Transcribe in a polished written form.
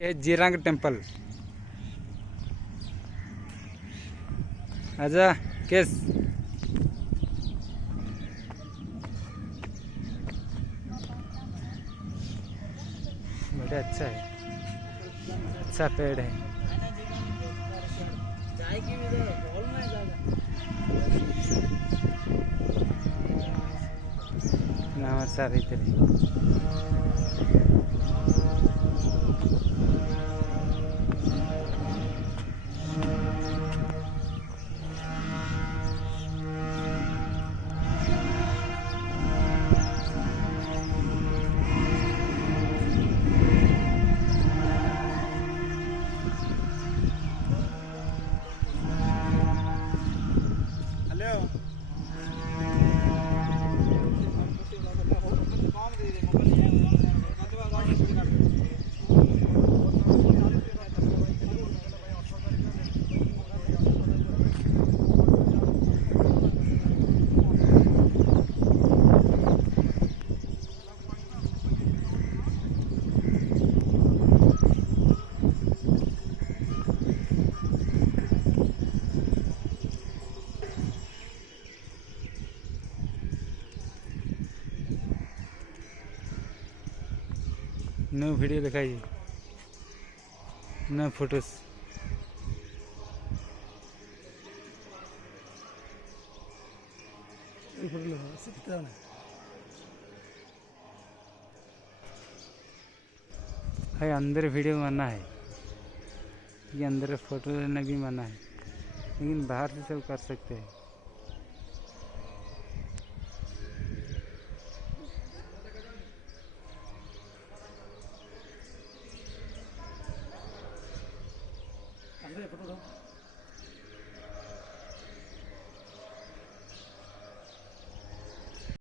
ये जीरंग टेम्पल। आजा केस। बड़ा अच्छा है, अच्छा पेड़ है। नाम सारी नो वीडियो दिखाइए, नो फोटोस। है अंदर वीडियो मना है, ये अंदर फोटो लेना भी मना है, लेकिन बाहर से सब कर सकते हैं। फोटो